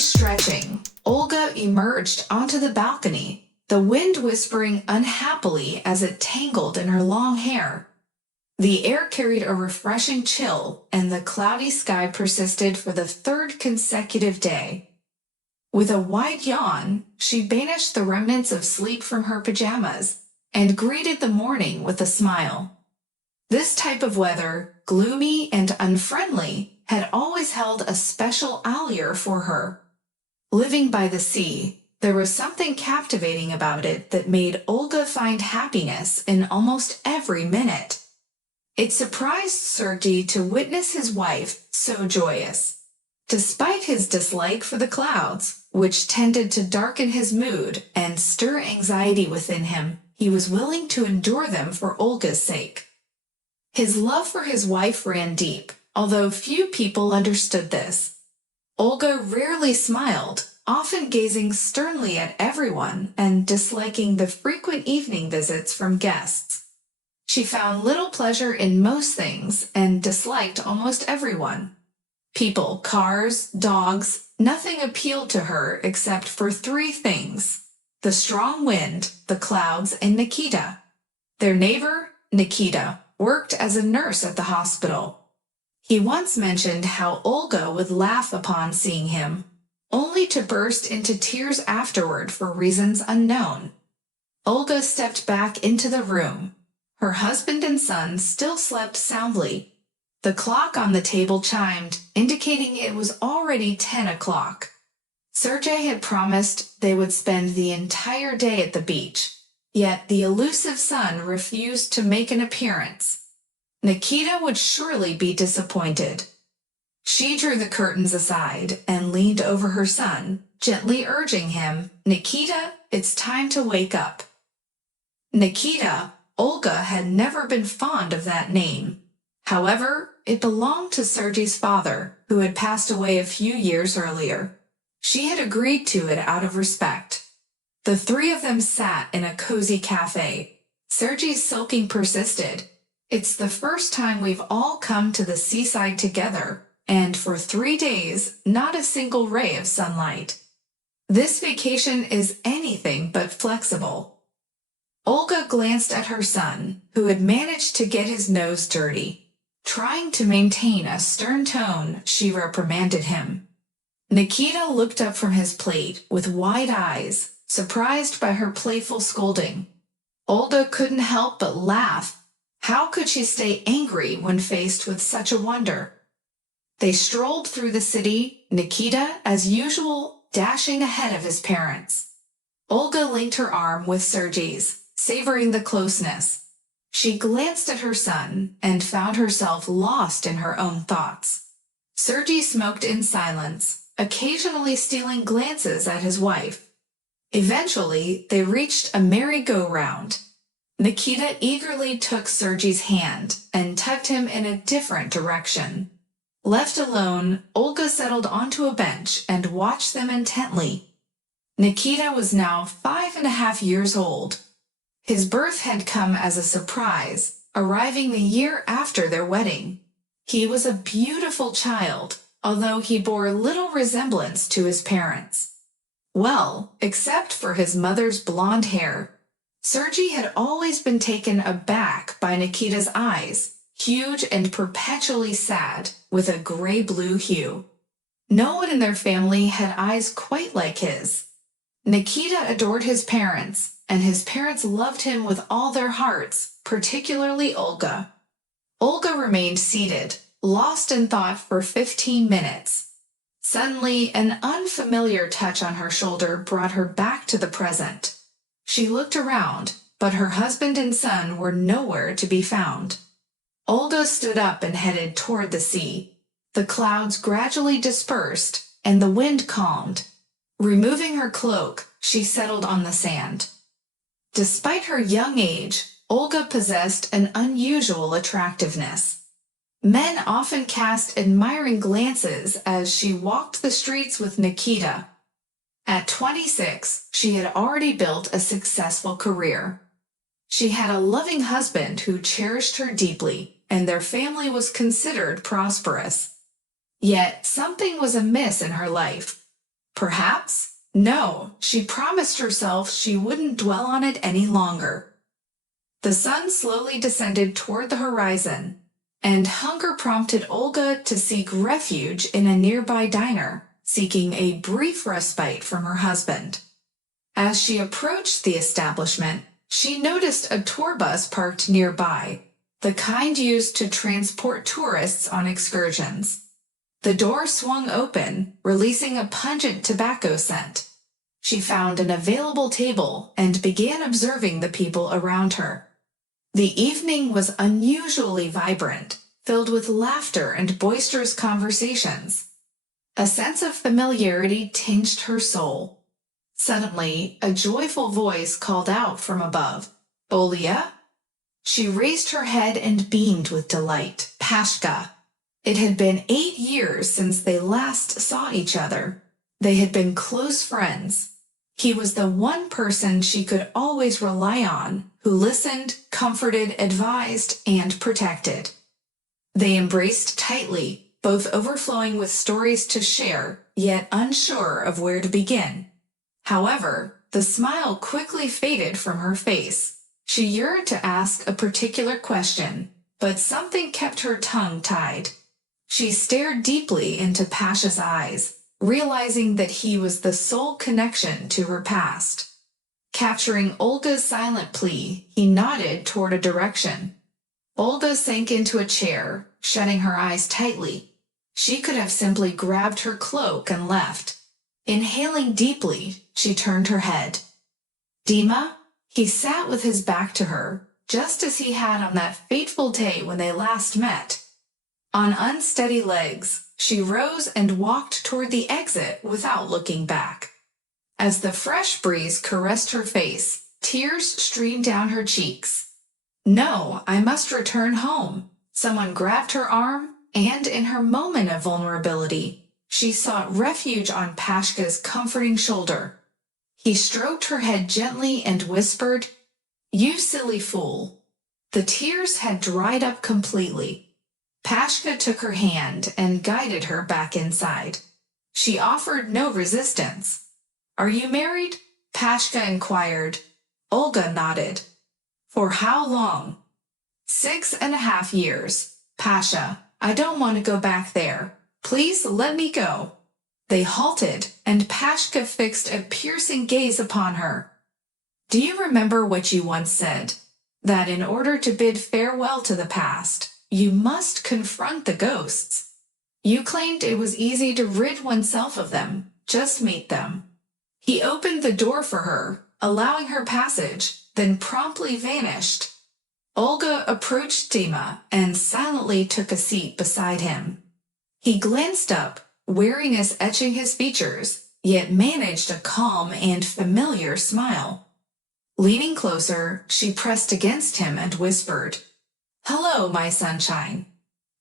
stretching, Olga emerged onto the balcony, the wind whispering unhappily as it tangled in her long hair. The air carried a refreshing chill, and the cloudy sky persisted for the third consecutive day. With a wide yawn, she banished the remnants of sleep from her pajamas and greeted the morning with a smile. This type of weather, gloomy and unfriendly, had always held a special allure for her. Living by the sea, there was something captivating about it that made Olga find happiness in almost every minute. It surprised Sergei to witness his wife so joyous. Despite his dislike for the clouds, which tended to darken his mood and stir anxiety within him, he was willing to endure them for Olga's sake. His love for his wife ran deep, although few people understood this. Olga rarely smiled, often gazing sternly at everyone and disliking the frequent evening visits from guests. She found little pleasure in most things and disliked almost everyone. People, cars, dogs, nothing appealed to her except for three things: the strong wind, the clouds, and Nikita. Their neighbor, Nikita, worked as a nurse at the hospital. He once mentioned how Olga would laugh upon seeing him, only to burst into tears afterward for reasons unknown. Olga stepped back into the room. Her husband and son still slept soundly. The clock on the table chimed, indicating it was already 10 o'clock. Sergei had promised they would spend the entire day at the beach, yet the elusive son refused to make an appearance. Nikita would surely be disappointed. She drew the curtains aside and leaned over her son, gently urging him, "Nikita, it's time to wake up." Nikita, Olga had never been fond of that name. However, it belonged to Sergei's father, who had passed away a few years earlier. She had agreed to it out of respect. The three of them sat in a cozy cafe. Sergei's sulking persisted. "It's the first time we've all come to the seaside together, and for 3 days, not a single ray of sunlight. This vacation is anything but flexible." Olga glanced at her son, who had managed to get his nose dirty. Trying to maintain a stern tone, she reprimanded him. Nikita looked up from his plate with wide eyes, surprised by her playful scolding. Olga couldn't help but laugh. How could she stay angry when faced with such a wonder? They strolled through the city, Nikita, as usual, dashing ahead of his parents. Olga linked her arm with Sergei's, savoring the closeness. She glanced at her son and found herself lost in her own thoughts. Sergei smoked in silence, occasionally stealing glances at his wife. Eventually, they reached a merry-go-round. Nikita eagerly took Sergei's hand and tugged him in a different direction. Left alone, Olga settled onto a bench and watched them intently. Nikita was now 5.5 years old. His birth had come as a surprise, arriving the year after their wedding. He was a beautiful child, although he bore little resemblance to his parents. Well, except for his mother's blonde hair. Sergei had always been taken aback by Nikita's eyes, huge and perpetually sad, with a gray-blue hue. No one in their family had eyes quite like his. Nikita adored his parents, and his parents loved him with all their hearts, particularly Olga. Olga remained seated, lost in thought for 15 minutes. Suddenly, an unfamiliar touch on her shoulder brought her back to the present. She looked around, but her husband and son were nowhere to be found. Olga stood up and headed toward the sea. The clouds gradually dispersed, and the wind calmed. Removing her cloak, she settled on the sand. Despite her young age, Olga possessed an unusual attractiveness. Men often cast admiring glances as she walked the streets with Nikita. At 26, she had already built a successful career. She had a loving husband who cherished her deeply, and their family was considered prosperous. Yet something was amiss in her life. Perhaps? No, she promised herself she wouldn't dwell on it any longer. The sun slowly descended toward the horizon, and hunger prompted Olga to seek refuge in a nearby diner, seeking a brief respite from her husband. As she approached the establishment, she noticed a tour bus parked nearby, the kind used to transport tourists on excursions. The door swung open, releasing a pungent tobacco scent. She found an available table and began observing the people around her. The evening was unusually vibrant, filled with laughter and boisterous conversations. A sense of familiarity tinged her soul. Suddenly, a joyful voice called out from above, "Olia?" She raised her head and beamed with delight. Pashka. It had been 8 years since they last saw each other. They had been close friends. He was the one person she could always rely on, who listened, comforted, advised, and protected. They embraced tightly, both overflowing with stories to share, yet unsure of where to begin. However, the smile quickly faded from her face. She yearned to ask a particular question, but something kept her tongue tied. She stared deeply into Pasha's eyes, realizing that he was the sole connection to her past. Capturing Olga's silent plea, he nodded toward a direction. Olga sank into a chair, shutting her eyes tightly. She could have simply grabbed her cloak and left. Inhaling deeply, she turned her head. Dima? He sat with his back to her, just as he had on that fateful day when they last met. On unsteady legs, she rose and walked toward the exit without looking back. As the fresh breeze caressed her face, tears streamed down her cheeks. No, I must return home. Someone grabbed her arm, and in her moment of vulnerability, she sought refuge on Pashka's comforting shoulder. He stroked her head gently and whispered, "You silly fool." The tears had dried up completely. Pashka took her hand and guided her back inside. She offered no resistance. "Are you married?" Pashka inquired. Olga nodded. "For how long?" 6.5 years. Pasha, I don't want to go back there. Please let me go. They halted, and Pashka fixed a piercing gaze upon her. "Do you remember what you once said? That in order to bid farewell to the past, you must confront the ghosts. You claimed it was easy to rid oneself of them, just meet them." He opened the door for her, allowing her passage, then promptly vanished. Olga approached Dima and silently took a seat beside him. He glanced up, weariness etching his features, yet managed a calm and familiar smile. Leaning closer, she pressed against him and whispered, "Hello, my sunshine."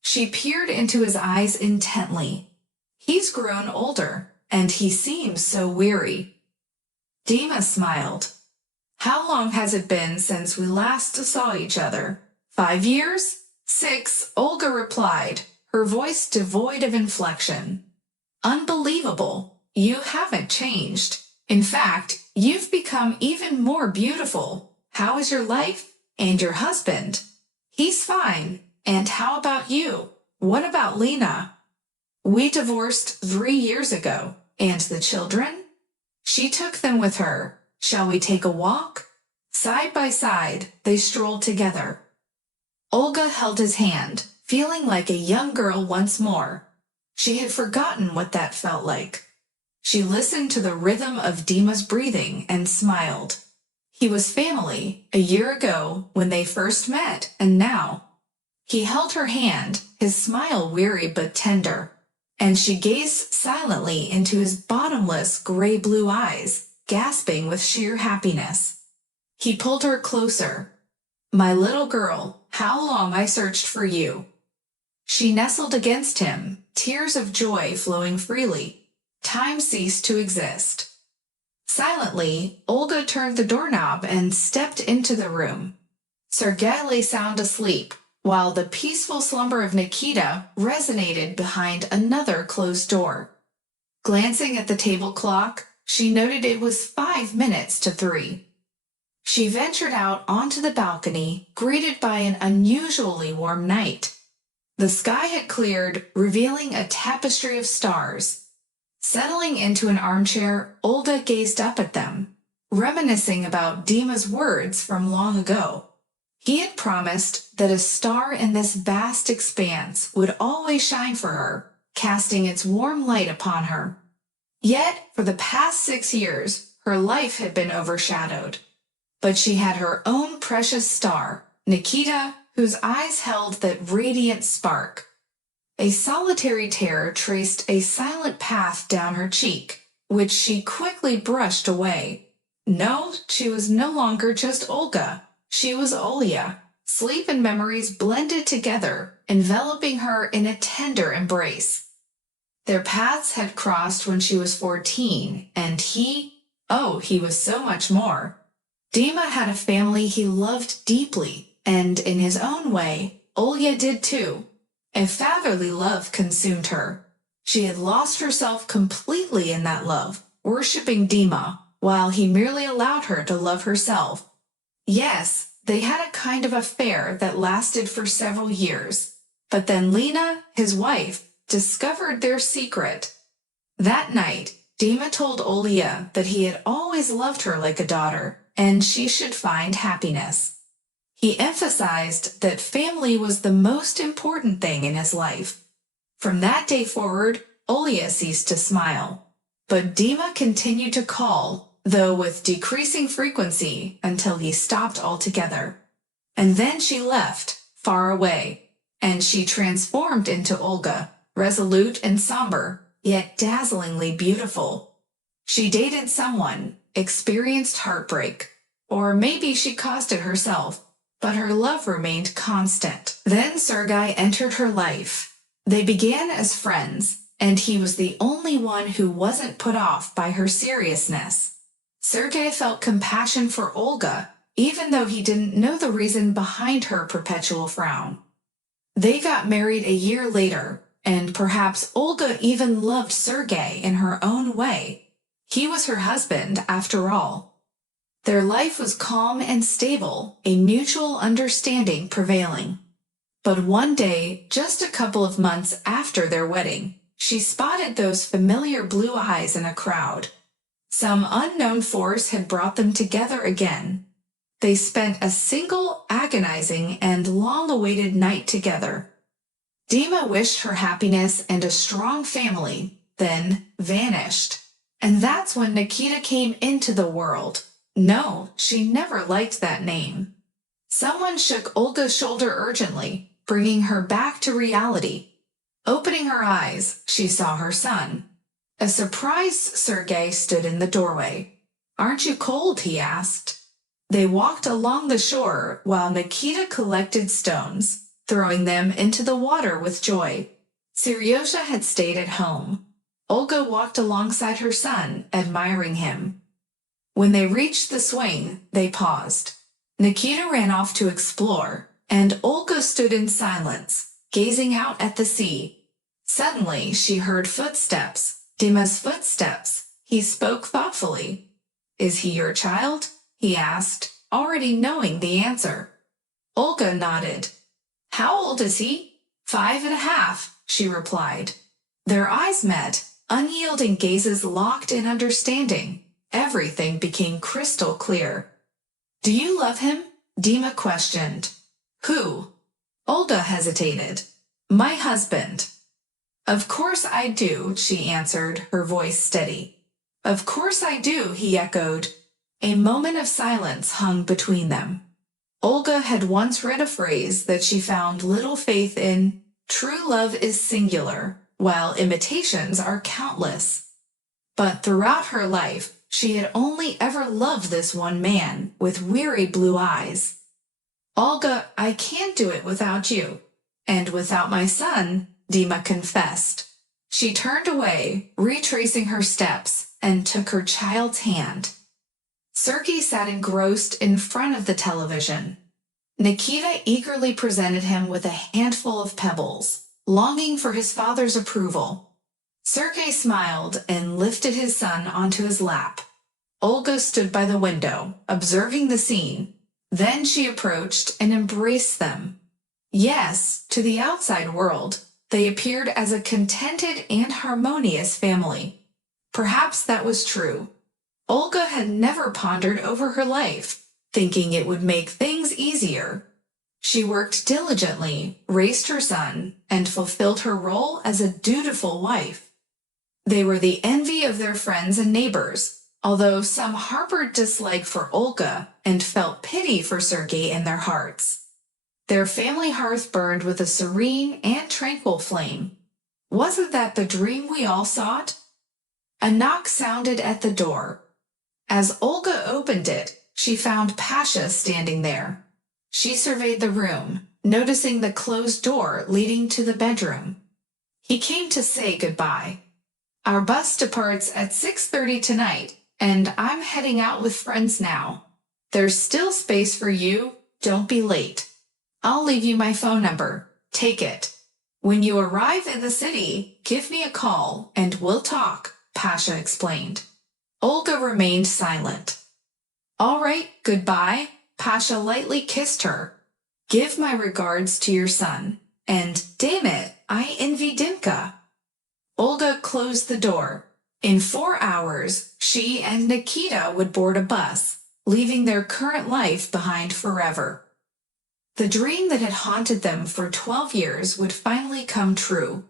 She peered into his eyes intently. He's grown older, and he seems so weary. Dima smiled. "How long has it been since we last saw each other? 5 years? 6, Olga replied, her voice devoid of inflection. "Unbelievable. You haven't changed. In fact, you've become even more beautiful. How is your life? And your husband?" "He's fine. And how about you? What about Lena?" "We divorced 3 years ago. And the children?" "She took them with her. Shall we take a walk?" Side by side, they strolled together. Olga held his hand, feeling like a young girl once more. She had forgotten what that felt like. She listened to the rhythm of Dima's breathing and smiled. He was family, a year ago when they first met, and now. He held her hand, his smile weary but tender, and she gazed silently into his bottomless gray-blue eyes, gasping with sheer happiness. He pulled her closer. "My little girl, how long I searched for you." She nestled against him, tears of joy flowing freely. Time ceased to exist. Silently, Olga turned the doorknob and stepped into the room. Sergei lay sound asleep, while the peaceful slumber of Nikita resonated behind another closed door. Glancing at the table clock, she noted it was 5 minutes to 3. She ventured out onto the balcony, greeted by an unusually warm night. The sky had cleared, revealing a tapestry of stars. Settling into an armchair, Olga gazed up at them, reminiscing about Dima's words from long ago. He had promised that a star in this vast expanse would always shine for her, casting its warm light upon her. Yet, for the past 6 years, her life had been overshadowed. But she had her own precious star, Nikita, whose eyes held that radiant spark. A solitary tear traced a silent path down her cheek, which she quickly brushed away. No, she was no longer just Olga. She was Olia. Sleep and memories blended together, enveloping her in a tender embrace. Their paths had crossed when she was 14, and he was so much more. Dima had a family he loved deeply, and in his own way, Olia did too. A fatherly love consumed her. She had lost herself completely in that love, worshipping Dima, while he merely allowed her to love herself. Yes, they had a kind of affair that lasted for several years, but then Lena, his wife, discovered their secret. That night, Dima told Olia that he had always loved her like a daughter, and she should find happiness. He emphasized that family was the most important thing in his life. From that day forward, Olia ceased to smile. But Dima continued to call, though with decreasing frequency, until he stopped altogether. And then she left, far away, and she transformed into Olga, resolute and somber, yet dazzlingly beautiful. She dated someone, experienced heartbreak, or maybe she caused it herself, but her love remained constant. Then Sergei entered her life. They began as friends, and he was the only one who wasn't put off by her seriousness. Sergei felt compassion for Olga, even though he didn't know the reason behind her perpetual frown. They got married a year later, and perhaps Olga even loved Sergei in her own way. He was her husband, after all. Their life was calm and stable, a mutual understanding prevailing. But one day, just a couple of months after their wedding, she spotted those familiar blue eyes in a crowd. Some unknown force had brought them together again. They spent a single, agonizing, and long-awaited night together. Dima wished her happiness and a strong family, then vanished. And that's when Nikita came into the world. No, she never liked that name. Someone shook Olga's shoulder urgently, bringing her back to reality. Opening her eyes, she saw her son. A surprised Sergei stood in the doorway. "Aren't you cold?" he asked. They walked along the shore while Nikita collected stones, throwing them into the water with joy. Seryozha had stayed at home. Olga walked alongside her son, admiring him. When they reached the swing, they paused. Nikita ran off to explore, and Olga stood in silence, gazing out at the sea. Suddenly, she heard footsteps, Dima's footsteps. He spoke thoughtfully. "Is he your child?" he asked, already knowing the answer. Olga nodded. "How old is he?" 5.5, she replied. Their eyes met, unyielding gazes locked in understanding. Everything became crystal clear. "Do you love him?" Dima questioned. "Who?" Olga hesitated. "My husband." "Of course I do," she answered, her voice steady. "Of course I do," he echoed. A moment of silence hung between them. Olga had once read a phrase that she found little faith in: "True love is singular, while imitations are countless." But throughout her life, she had only ever loved this one man, with weary blue eyes. "Olga, I can't do it without you. And without my son," Dima confessed. She turned away, retracing her steps, and took her child's hand. Sergei sat engrossed in front of the television. Nikita eagerly presented him with a handful of pebbles, longing for his father's approval. Sergei smiled and lifted his son onto his lap. Olga stood by the window, observing the scene. Then she approached and embraced them. Yes, to the outside world, they appeared as a contented and harmonious family. Perhaps that was true. Olga had never pondered over her life, thinking it would make things easier. She worked diligently, raised her son, and fulfilled her role as a dutiful wife. They were the envy of their friends and neighbors, although some harbored dislike for Olga and felt pity for Sergei in their hearts. Their family hearth burned with a serene and tranquil flame. Wasn't that the dream we all sought? A knock sounded at the door. As Olga opened it, she found Pasha standing there. She surveyed the room, noticing the closed door leading to the bedroom. He came to say goodbye. Our bus departs at 6:30 tonight, and I'm heading out with friends now. There's still space for you. Don't be late. I'll leave you my phone number. Take it. When you arrive in the city, give me a call and we'll talk, Pasha explained. Olga remained silent. All right, goodbye. Pasha lightly kissed her. Give my regards to your son. And damn it, I envy Dimka. Olga closed the door. In 4 hours, she and Nikita would board a bus, leaving their current life behind forever. The dream that had haunted them for 12 years would finally come true.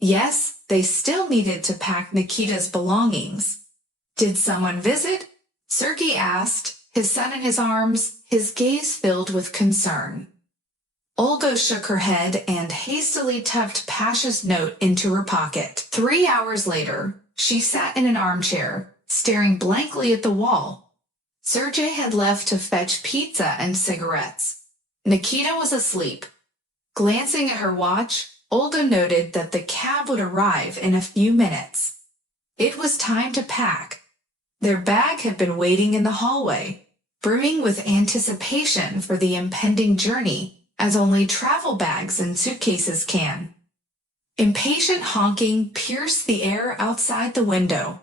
Yes, they still needed to pack Nikita's belongings. Did someone visit? Sergei asked, his son in his arms, his gaze filled with concern. Olga shook her head and hastily tucked Pasha's note into her pocket. 3 hours later, she sat in an armchair, staring blankly at the wall. Sergei had left to fetch pizza and cigarettes. Nikita was asleep. Glancing at her watch, Olga noted that the cab would arrive in a few minutes. It was time to pack. Their bag had been waiting in the hallway, brimming with anticipation for the impending journey, as only travel bags and suitcases can. Impatient honking pierced the air outside the window.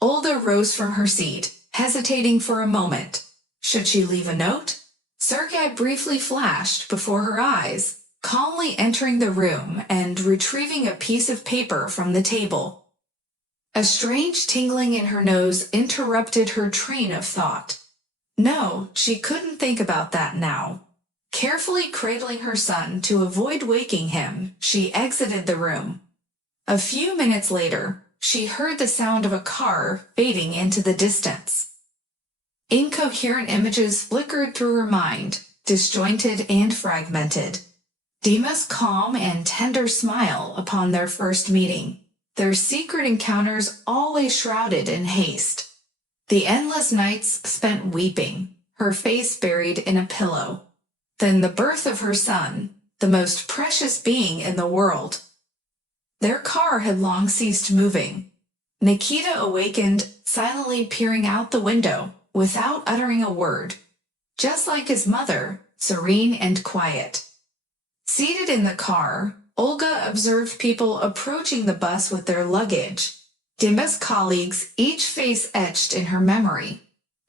Olga rose from her seat, hesitating for a moment. Should she leave a note? Sergei briefly flashed before her eyes, calmly entering the room and retrieving a piece of paper from the table. A strange tingling in her nose interrupted her train of thought. No, she couldn't think about that now. Carefully cradling her son to avoid waking him, she exited the room. A few minutes later, she heard the sound of a car fading into the distance. Incoherent images flickered through her mind, disjointed and fragmented. Dima's calm and tender smile upon their first meeting, their secret encounters always shrouded in haste. The endless nights spent weeping, her face buried in a pillow. Then the birth of her son, the most precious being in the world. Their car had long ceased moving. Nikita awakened, silently peering out the window, without uttering a word. Just like his mother, serene and quiet. Seated in the car, Olga observed people approaching the bus with their luggage. Dima's colleagues, each face etched in her memory.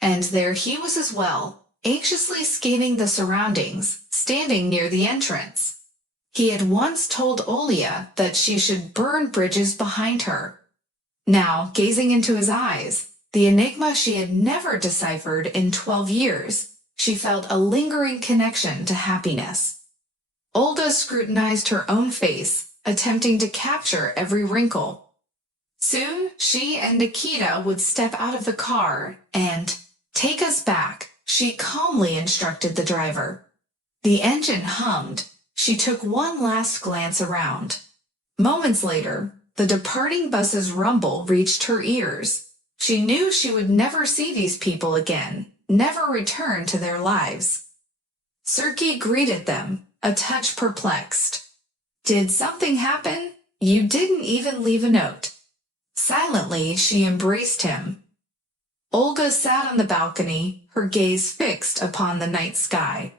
And there he was as well, anxiously scanning the surroundings, standing near the entrance. He had once told Olia that she should burn bridges behind her. Now, gazing into his eyes, the enigma she had never deciphered in 12 years, she felt a lingering connection to happiness. Olga scrutinized her own face, attempting to capture every wrinkle. Soon, she and Nikita would step out of the car and, "Take us back," she calmly instructed the driver. The engine hummed. She took one last glance around. Moments later, the departing bus's rumble reached her ears. She knew she would never see these people again, never return to their lives. Sergei greeted them, a touch perplexed. "Did something happen? You didn't even leave a note." Silently, she embraced him. Olga sat on the balcony, her gaze fixed upon the night sky.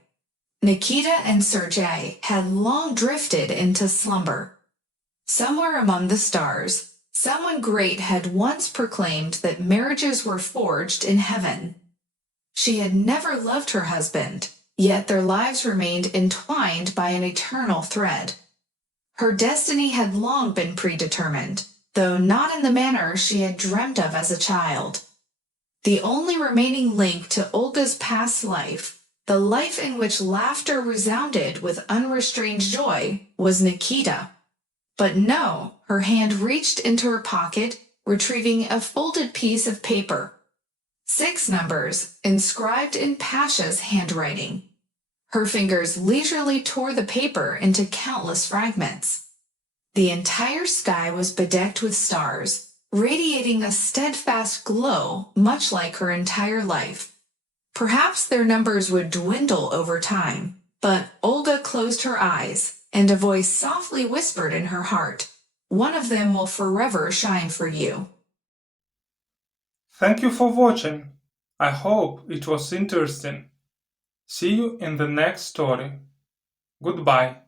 Nikita and Sergei had long drifted into slumber. Somewhere among the stars, Someone great had once proclaimed that marriages were forged in heaven. She had never loved her husband, yet their lives remained entwined by an eternal thread. Her destiny had long been predetermined, though not in the manner she had dreamt of as a child. The only remaining link to Olga's past life, the life in which laughter resounded with unrestrained joy, was Nikita. But no, her hand reached into her pocket, retrieving a folded piece of paper. 6 numbers, inscribed in Pasha's handwriting. Her fingers leisurely tore the paper into countless fragments. The entire sky was bedecked with stars, radiating a steadfast glow much like her entire life. Perhaps their numbers would dwindle over time, but Olga closed her eyes, and a voice softly whispered in her heart, "One of them will forever shine for you." Thank you for watching. I hope it was interesting. See you in the next story. Goodbye.